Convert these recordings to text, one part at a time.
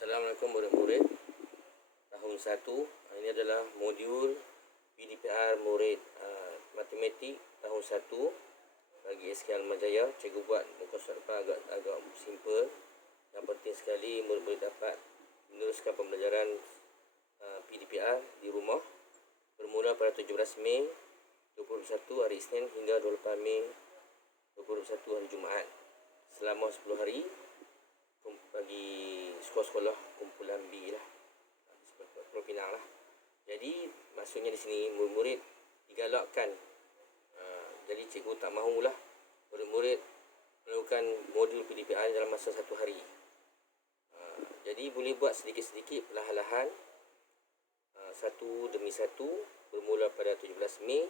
Assalamualaikum murid-murid tahun 1. Ini adalah modul PDPR murid matematik tahun 1 bagi SK Almajaya. Cikgu buat muka surat depan agak simple. Yang penting sekali murid-murid dapat meneruskan pembelajaran PDPR di rumah bermula pada 17 Mei 2021 hari Isnin hingga 28 Mei 2021 hari Jumaat. Selama 10 hari bagi sekolah-sekolah kumpulan B lah, Pulau Pinang lah. Jadi maksudnya di sini murid-murid digalakkan. Jadi cikgu tak mahulah murid-murid melakukan modul PDPR dalam masa 1 hari. Jadi boleh buat sedikit-sedikit perlahan-lahan, satu demi satu, bermula pada 17 Mei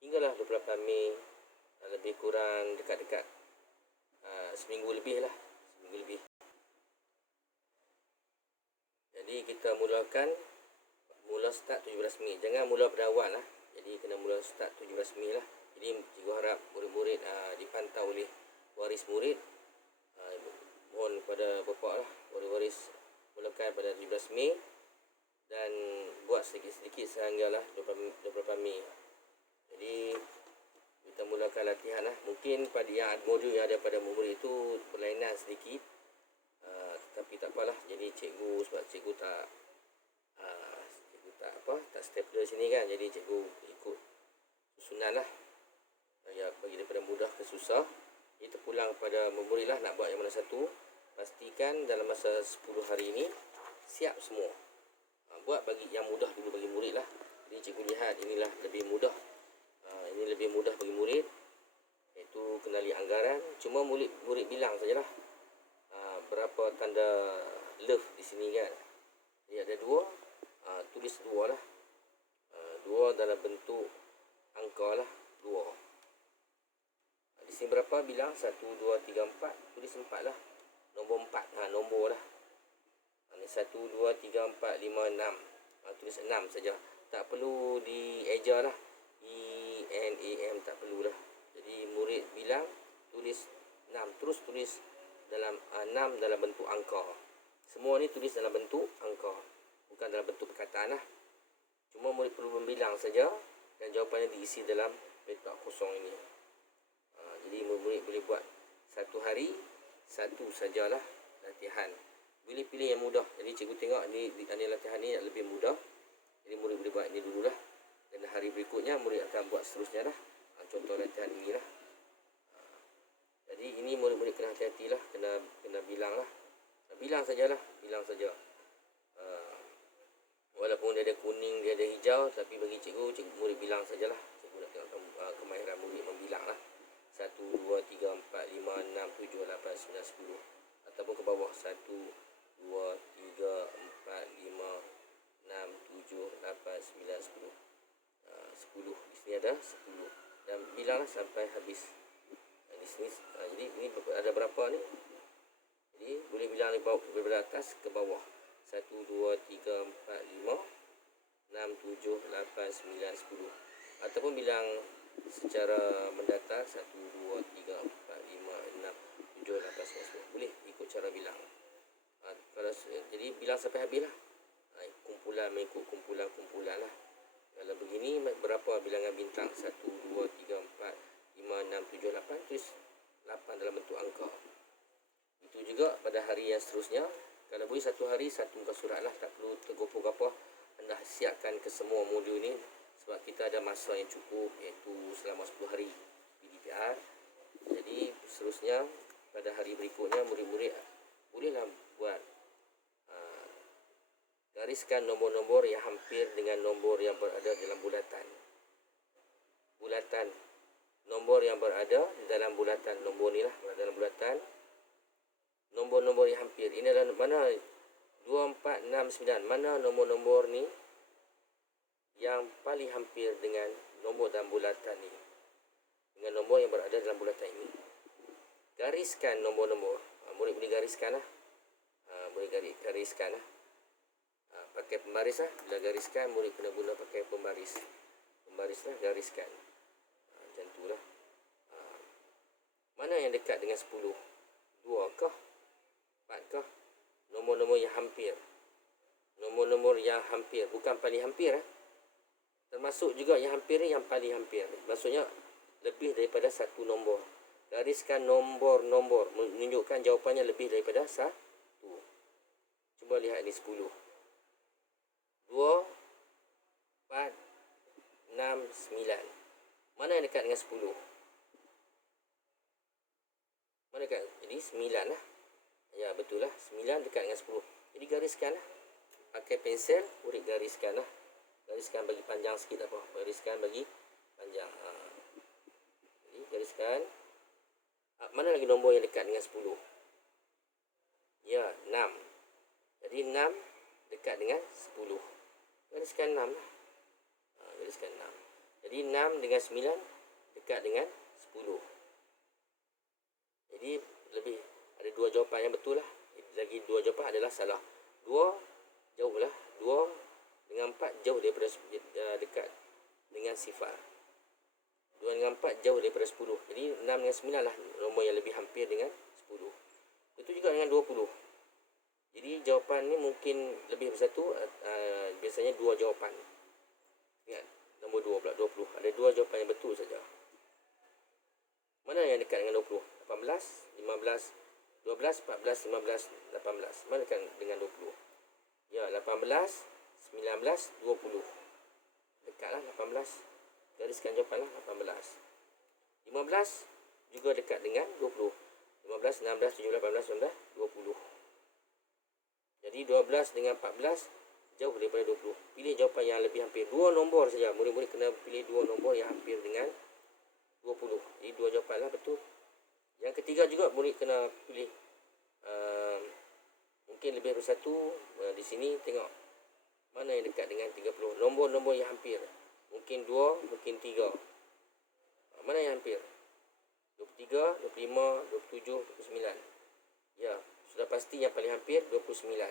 hinggalah 28 Mei, lebih kurang dekat-dekat seminggu lebih. Jadi kita mula start 17 Mei. Jangan mula pada awal lah. Jadi kena mula start 17 Mei lah. Jadi cikgu harap murid-murid dipantau oleh waris murid. Mohon kepada bapa lah, waris mulakan pada 17 Mei dan buat sedikit-sedikit sehinggalah 28 Mei. Jadi kita mulakan latihan lah. Mungkin pada modul yang ada pada murid itu berlainan sedikit, tapi tak apalah. Jadi sebab cikgu tak stapler sini kan, jadi cikgu ikut susunan lah, ya, bagi daripada mudah ke susah. Jadi terpulang pada murid lah nak buat yang mana satu. Pastikan dalam masa 10 hari ini siap semua. Buat bagi yang mudah dulu bagi murid lah. Jadi cikgu lihat inilah lebih mudah. Ini lebih mudah bagi murid, iaitu kenali anggaran. Cuma murid bilang sajalah berapa tanda love di sini kan. Jadi ada 2, tulis 2 lah. 2 dalam bentuk angka lah, 2. Di sini berapa bilang? 1, 2, 3, 4. Tulis 4 lah. Nombor 4, nombor lah. Ini 1, 2, 3, 4, 5, 6. Tulis 6 saja. Tak perlu dieja lah. ENAM tak perlulah. Jadi murid bilang tulis 6, terus tulis dalam 6 dalam bentuk angka. Semua ni tulis dalam bentuk angka, bukan dalam bentuk perkataan lah. Cuma murid perlu membilang saja dan jawapannya diisi dalam petak kosong ini. Jadi murid boleh buat 1 hari 1 sajalah latihan. Boleh pilih yang mudah. Jadi cikgu tengok ni latihan ni lebih mudah. Jadi murid boleh buat ini dululah. Dan hari berikutnya murid akan buat seterusnya lah. Contoh latihan ini lah. Jadi ini murid-murid kena hati-hati lah. Kena bilang lah. Bilang sajalah. Walaupun dia ada kuning, dia ada hijau, tapi bagi cikgu murid bilang sajalah. Cikgu nak tengok kemahiran murid membilang lah. 1, 2, 3, 4, 5, 6, 7, 8, 9, 10. Ataupun ke bawah 1, 2, 3, 4, 5, 6, 7, 8, 9, 10. 10. Di sini ada 10. Dan bilanglah sampai habis. Di sini jadi ini ada berapa ni? Jadi boleh bilang dari atas ke bawah. 1, 2, 3, 4, 5, 6, 7, 8, 9, 10. Ataupun bilang secara mendatar 1, 2, 3, 4, 5, 6, 7, 8, 9, 10. Boleh ikut cara bilang. Jadi bilang sampai habis lah. Mengikut kumpulan lah. Kalau begini berapa bilangan bintang? 1, 2, 3, 4, 5, 6, 7, 8. Tulis 8 dalam bentuk angka. Itu juga pada hari yang seterusnya. Kalau boleh 1 hari 1 muka surat lah. Tak perlu tergopoh apa. Anda siapkan ke semua modul ni. Sebab kita ada masa yang cukup, iaitu selama 10 hari PDPR. Jadi seterusnya pada hari berikutnya murid-murid bolehlah buat gariskan nombor-nombor yang hampir dengan nombor yang berada dalam bulatan. Nombor yang berada dalam bulatan. Nombor ni lah berada dalam bulatan. Nombor-nombor yang hampir. Ini adalah mana 2, 4, 6, 9. Mana nombor-nombor ni yang paling hampir dengan nombor dalam bulatan ni, dengan nombor yang berada dalam bulatan ini. Gariskan nombor-nombor. Murid boleh gariskan lah. Gariskan lah. Pakai pembaris lah. Bila gariskan, murid kena guna pakai pembaris lah, gariskan. Macam tu lah. Mana yang dekat dengan 10? 2 kah? 4 kah? Nombor nombor-nombor yang hampir. Nombor-nombor yang hampir, bukan paling hampir. Termasuk juga yang hampir ni yang paling hampir. Maksudnya lebih daripada satu nombor. Gariskan nombor-nombor menunjukkan jawapannya lebih daripada satu. Cuba lihat ni 10. 2, 4, 6, 9. Mana yang dekat dengan 10? Mana dekat? Jadi 9 lah. Ya, betul lah. 9 dekat dengan 10. Jadi gariskan lah. Pakai pensel, murid gariskan lah. Gariskan bagi panjang sikit apa. Gariskan bagi panjang. Jadi gariskan. Mana lagi nombor yang dekat dengan 10? Ya, 6. Jadi 6 dekat dengan 10. Gariskan 6 lah. Gariskan 6. Jadi 6 dengan 9 dekat dengan 10. Jadi lebih ada dua jawapan yang betul lah. Lagi dua jawapan adalah salah. 2 jauh lah. 2 dengan 4 jauh daripada dekat dengan sifar. 2 dengan 4 jauh daripada 10. Jadi 6 dengan 9 lah nombor yang lebih hampir dengan 10. Itu juga dengan 20. Jadi jawapan ni mungkin lebih bersatu. Biasanya dua jawapan. Ingat, nombor 2 pula 20. Ada dua jawapan yang betul saja. Mana yang dekat dengan 20? 18, 15, 12, 14, 15, 18. Mana dekat dengan 20? Ya, 18, 19, 20. Dekatlah 18. Gariskan jawapan lah 18. 15 juga dekat dengan 20. 15, 16, 17, 18, 19, 20. Jadi 12 dengan 14 jauh daripada 20. Pilih jawapan yang lebih hampir. Dua nombor saja. Murid-murid kena pilih dua nombor yang hampir dengan 20. Jadi dua jawapan lah betul. Yang ketiga juga murid kena pilih. Mungkin lebih bersatu. Di sini tengok mana yang dekat dengan 30. Nombor-nombor yang hampir. Mungkin 2, mungkin 3. Mana yang hampir? 23, 25, 27, 29. Ya, sudah pasti yang paling hampir 29.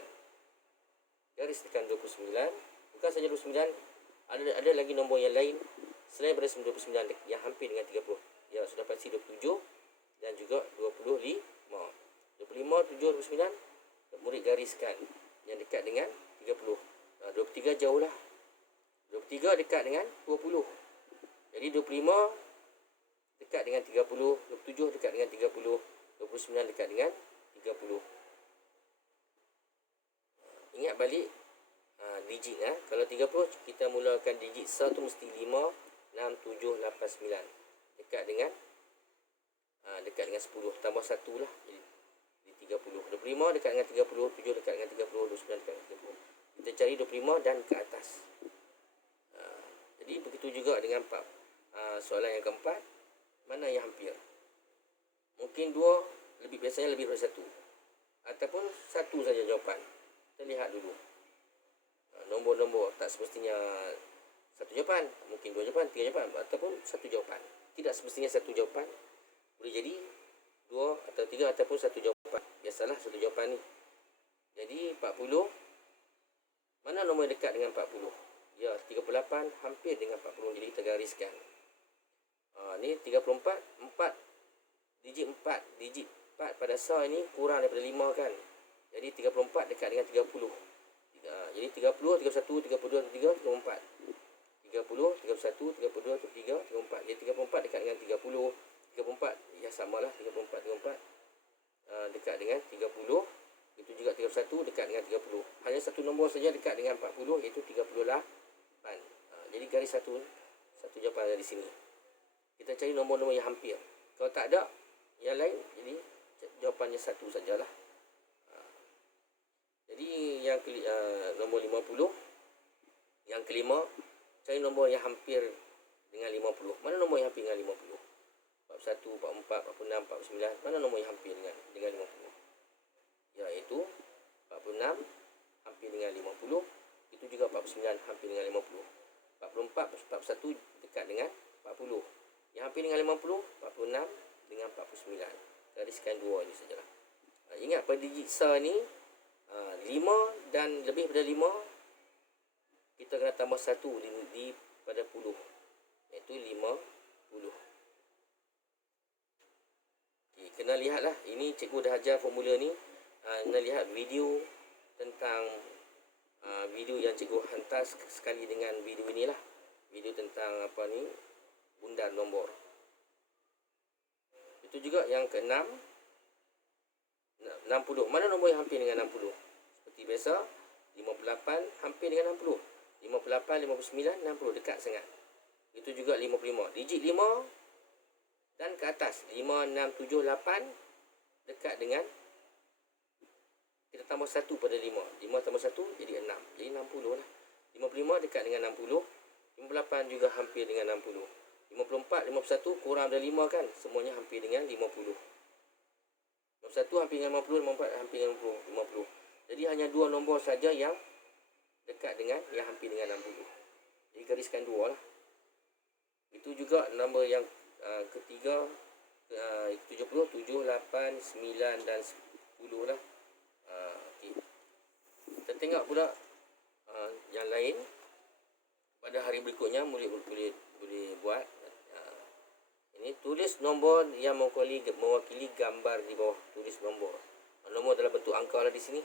Garis tekan 29. Bukan saja 29, ada lagi nombor yang lain selain daripada 29 yang hampir dengan 30. Ya, sudah pasti 27 dan juga 25. 25, 7, 29 murid gariskan yang dekat dengan 30. 23 jauh lah. 23 dekat dengan 20. Jadi 25 dekat dengan 30, 27 dekat dengan 30, 29 dekat dengan 30. Ingat balik digit Kalau 30 kita mulakan digit sa tu mesti 5, 6, 7, 8, 9. Dekat dengan 10 tambah 1 lah. Jadi 30. 25 dekat dengan 30, 7 dekat dengan 30, 29 dekat dengan 30. Kita cari 25 dan ke atas. Jadi begitu juga dengan soalan yang keempat. Mana yang hampir? Mungkin 2 biasanya lebih dari 1. Ataupun 1 saja jawapan. Kita lihat dulu. Nombor-nombor tak semestinya 1 jawapan. Mungkin 2 jawapan, 3 jawapan. Ataupun 1 jawapan. Tidak semestinya 1 jawapan. Boleh jadi 2 atau 3 ataupun 1 jawapan. Biasalah 1 jawapan ni. Jadi 40. Mana nombor yang dekat dengan 40? Ya, 38 hampir dengan 40. Jadi kita gariskan. Ni 34. 4. Digit 4. Digit 4 pada sa ini kurang daripada 5 kan. Jadi 34 dekat dengan 30. Jadi 30, 31, 32, 33, 34. 30, 31, 32, 33, 34. Jadi 34 dekat dengan 30. 34, ya samalah 34, 34. Dekat dengan 30. Itu juga 31 dekat dengan 30. Hanya satu nombor saja dekat dengan 40, iaitu 38. Jadi garis satu jawapan ada di sini. Kita cari nombor-nombor yang hampir. Kalau tak ada yang lain, jadi jawapannya satu sajalah. Jadi yang nombor 50. Yang kelima, cari nombor yang hampir dengan 50. Mana nombor yang hampir dengan 50? 41, 44, 46, 49. Mana nombor yang hampir dengan 50? Iaitu 46 hampir dengan 50. Itu juga 49 hampir dengan 50. 44, 41 dekat dengan 40. Yang hampir dengan 50, 46 dengan 49. Gariskan 2 ini sajalah. Ingat pada digit sa ni 5 dan lebih daripada 5 kita kena tambah 1 di pada 10, iaitu 50. Okay, kena lihatlah. Ini cikgu dah ajar formula ni. Kena lihat video tentang video yang cikgu hantar sekali dengan video inilah. Video tentang apa ni, bundar nombor. Itu juga yang ke-6, 60. Mana nombor yang hampir dengan 60? Seperti biasa, 58 hampir dengan 60. 58, 59, 60 dekat sangat. Itu juga 55. Digit 5 dan ke atas. 5, 6, 7, 8 dekat dengan, kita tambah 1 pada 5. 5 tambah 1 jadi 6. Jadi 60 lah. 55 dekat dengan 60. 58 juga hampir dengan 60. 54, 51 kurang dari 5 kan. Semuanya hampir dengan 50. 51 hampir dengan 50, 54 hampir dengan 50. Jadi hanya 2 nombor saja yang dekat dengan, yang hampir dengan 60. Jadi gariskan 2 lah. Itu juga nombor yang ketiga, 70, 7, 8, 9 dan 10 lah. Okay. Kita tengok pula yang lain. Pada hari berikutnya murid boleh buat. Ini tulis nombor yang mewakili gambar di bawah. Tulis nombor. Nombor dalam bentuk angka lah di sini.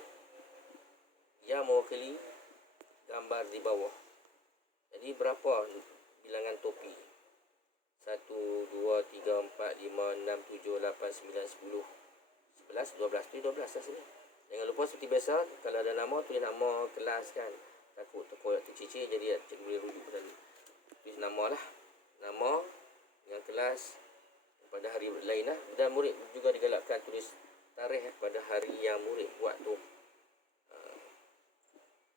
Yang mewakili gambar di bawah. Jadi berapa bilangan topi? 1, 2, 3, 4, 5, 6, 7, 8, 9, 10, 11, 12. Tu 12 lah sini. Jangan lupa seperti biasa, kalau ada nama, tulis nama kelas kan. Takut terkoyak tercicir, jadi cikgu boleh rujuk pada tulis nama lah. Nama dengan kelas pada hari lain lah. Dan murid juga digalakkan tulis tarikh pada hari yang murid buat tu.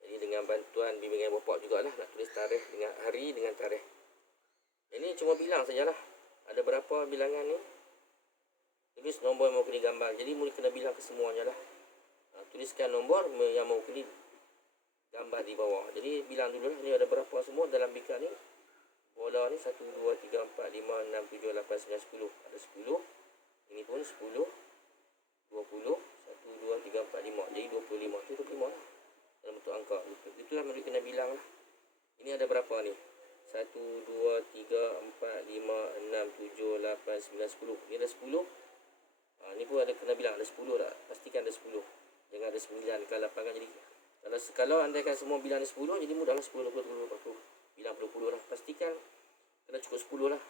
Jadi dengan bantuan bimbingan bapak jugalah nak tulis tarikh dengan hari dengan tarikh. Ini cuma bilang sajalah. Ada berapa bilangan ni? Tulis nombor yang mewakili gambar. Jadi murid kena bilang ke semuanya lah. Tuliskan nombor yang mewakili gambar di bawah. Jadi bilang dulu lah, ni ada berapa semua dalam bingkai ni. Bola ni 1, 2, 3, 4, 5, 6, 7, 8, 9, 10. Ada 10. Ini pun 10, 20, 1, 2, 3, 4, 5. Jadi 25. Itu 25 lah. Dalam bentuk angka. Itulah murid kena bilang lah. Ini ada berapa ni? 1, 2, 3, 4, 5, 6, 7, 8, 9, 10. Ini ada 10. Ni pun ada kena bilang. Ada 10 tak? Pastikan ada 10. Jangan ada 9 ke 8 kan. Jadi kalau andaikan semua bilang ada 10, jadi mudahlah 10, 20, 30, 40. Bilang 10 lah. Pastikan kena cukup 10 lah.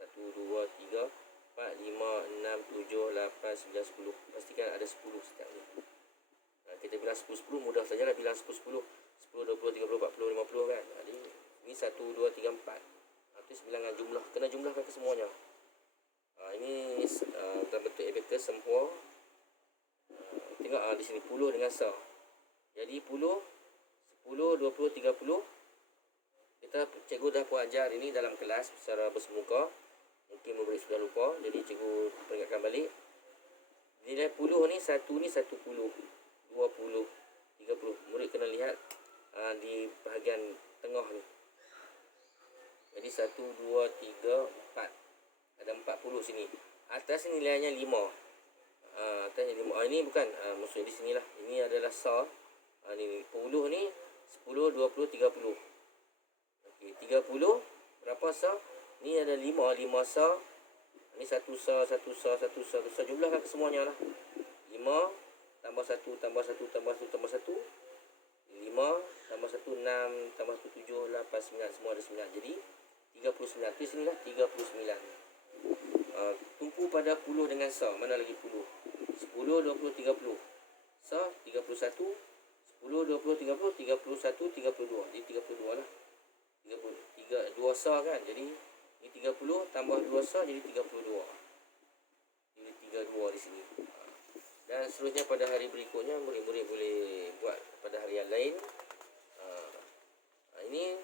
1, 2, 3, 4, 5, 6, 7, 8, 9, 10. Pastikan ada 10 setiap ni. Kita bilang 10, 10 mudah sajalah bilang 10, 10. 10, 20, 30, 40, 50 kan. Jadi ni 1, 2, 3, 4. Itu bilangan jumlah. Kena jumlahkan ke semuanya. Ini dalam bentuk abacus sempua. Tengok di sini puluh dengan sa. Jadi puluh, 10, 20, 30. Cikgu dah pun ajar ini dalam kelas secara bersemuka. Mungkin murid sudah lupa. Jadi cikgu peringatkan balik. Nilai puluh ni, satu ni 10, 20, 30. Murid kena lihat di bahagian tengah ni. Jadi 1, 2, 3, 4. Ada 40 sini. Atas ni nilainya 5. Atasnya 5. Ini bukan maksudnya di sinilah. Ini adalah sa. Ni 10 ni 10, 20, 30. Okey, 30 berapa sa? Ni ada 5 sa. Ni 1 sa, 1 sa, 1 sa, 1 sa. Jumlahkan ke semuanya lah. 5 tambah 1 tambah 1 tambah 1 tambah 1. 5 tambah 1 6 tambah 1 7 8 9. Semua ada 9. Jadi 39. Di sinilah 39. Tumpu pada puluh dengan sa. Mana lagi puluh? 10, 20, 30. Sa 31. 10, 20, 30, 31, 32. Jadi 32 lah. 2 sa kan. Jadi ni 30 tambah 2 sa jadi 32. Jadi 32 di sini. Dan seterusnya pada hari berikutnya murid-murid boleh buat pada hari yang lain. Ini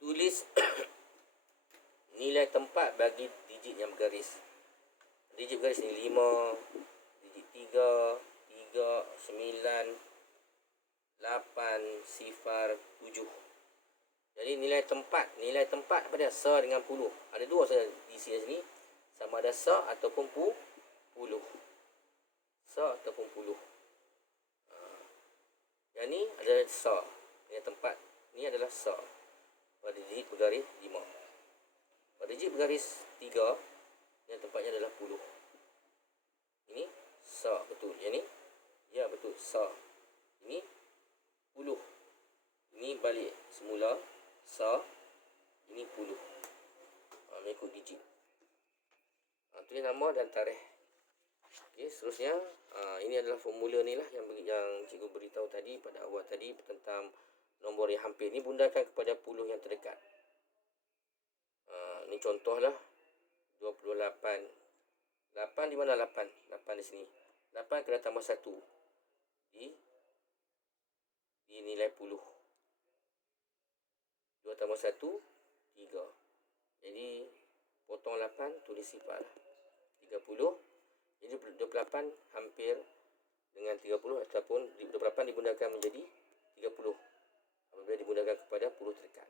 tulis nilai tempat bagi digit yang bergaris. Digit bergaris ni 5, digit 3, 9, 8, sifar, 7. Jadi nilai tempat pada sa dengan puluh. Ada dua saja di sini. Sama ada sa ataupun puluh. Sa ataupun puluh. Yang ni adalah sa. Nilai tempat. Ni adalah sa. Pada digit bergaris 5. Pada digit bergaris 3, yang tempatnya adalah puluh. Ini sa betul. Yang ni ya betul sa. puluh. Ini balik semula, sa, ini puluh. Mengikut digit. Tulis nama dan tarikh. Okey, seterusnya ini adalah formula ni lah yang cikgu beritahu tadi pada awal tadi tentang nombor yang hampir. Ini bundakan kepada puluh yang terdekat. Ini contohlah 28. 8 di mana 8? 8 di sini. 8 kena tambah 1 di nilai puluh. 2 tambah 1 3. Jadi potong 8, tulis sifar 30. Jadi 28 hampir dengan 30 ataupun 28 dibundakan menjadi 30 apabila dibundakan kepada puluh terdekat.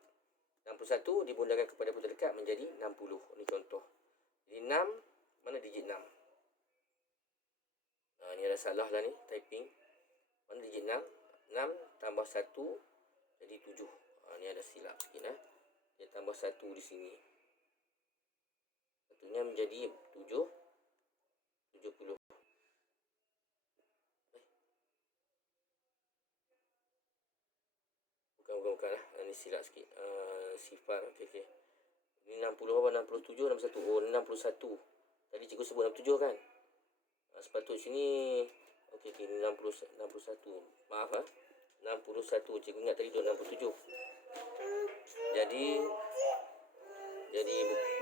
61 dibundakan kepada puluh terdekat menjadi 60. Ini contoh. Jadi 6, mana digit 6? Ini ada salah lah ni, typing. Mana digit 6? 6 tambah 1 jadi 7. Ini ada silap sikit. Dia tambah 1 di sini. Satunya menjadi 7. 70. Bukan lah. Ini silap sikit. Sifar. Okey. Ini 60 apa? 67, 61. Oh, 61. Tadi cikgu sebut 67 kan? Sepatut sini. Okey, ini 61. Maaf 61. Cikgu ingat tadi 67. Jadi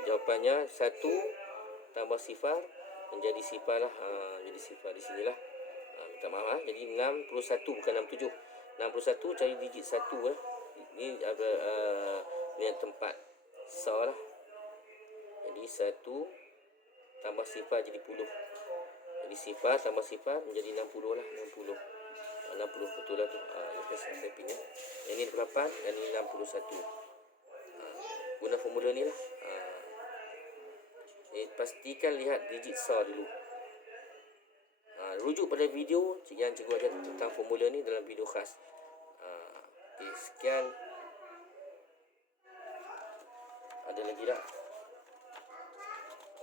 jawapannya 1 tambah sifar menjadi sifar lah. Jadi sifar di sinilah. Minta maaf Jadi 61 bukan 67. 61 cari digit 1 Ini ada ni tempat sa lah. Jadi 1 tambah sifar jadi puluh. Jadi sifar tambah sifar menjadi 60 lah. 60 betul lah tu. Lepas typing Ini 8 dan ini 61. Guna formula ni lah. Pastikan lihat digit sa dulu. Rujuk pada video yang cikgu ajar tentang formula ni dalam video khas. Okay, sekian. Ada lagi tak?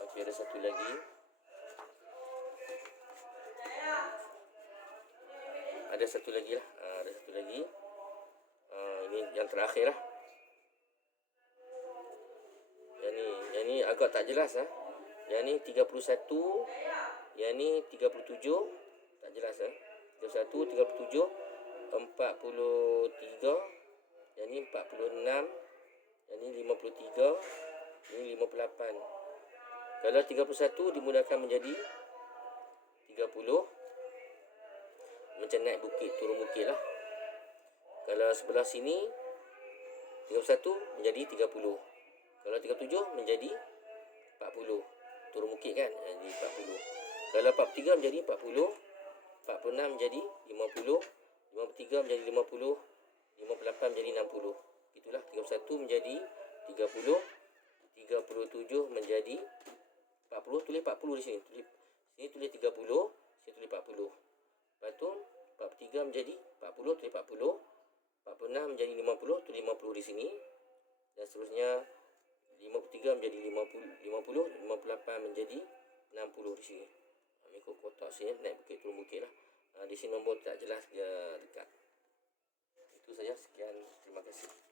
Okey, ada satu lagi. Ada satu lagi lah. Ini yang terakhir lah. Yang ni agak tak jelas lah. Yang ni 31. Yang ni 37. Tak jelas 31, 37, 43. Yang ni 46. Yang ni 53. Ini 58. Kalau 31 dimudahkan menjadi 30. Macam naik bukit, turun bukit lah. Kalau sebelah sini 31 menjadi 30. Kalau 37 menjadi 40. Turun bukit kan, jadi 40. Kalau 43 menjadi 40. 46 menjadi 50. 53 menjadi 50. 58 menjadi 60. Itulah 31 menjadi 30. 37 menjadi 40. Tulis 40 di sini. Sini tulis 30. Sini tulis 40. Lepas tu 43 menjadi 40. Tulis 40. 46 menjadi 50. Tulis 50 di sini. Dan seterusnya 53 menjadi 50. 58 menjadi 60 di sini. Mengikut kotak sini. Naik bukit turun bukit lah. Di sini nombor tak jelas, dia dekat. Itu saja. Sekian. Terima kasih.